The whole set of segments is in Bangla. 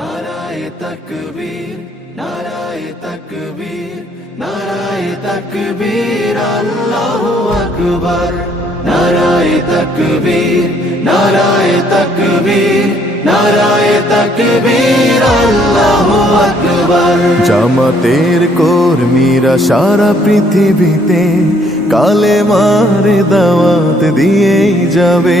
নারায় তকবীর নারায় তকবীর নারায় তকবীর আল্লাহু আকবার নারায় তকবীর নারায় তকবীর নারায় তকবীর সারা পৃথিবীতে কালে মারে দাওয়াত দিয়েই যাবে।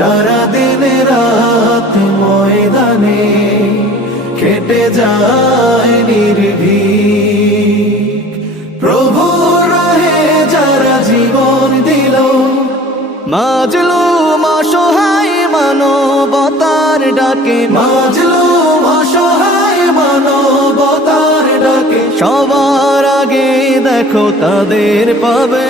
যারা দিনে রাত ময়দানে কেটে যায় নির্ভীক প্রভু রাহে যারা জীবন দিল। মাজলু অসহায় মানবতার ডাকে। মাজলু অসহায় মানবতার ডাকে। সবার আগে দেখো তাদের পাবে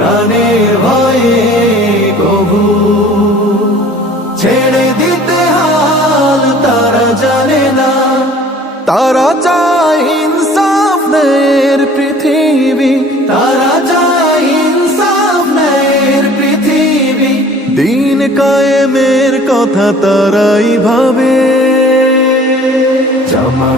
প্রাণের ভয়ে কবু ছেড়ে দিতে হাল তারা জানে না। তারা চায় ইনসাফ পৃথিবী। তারা যায় ইনসাফ পৃথিবী। দিন কায়েমের কথা তারাই ভাবে।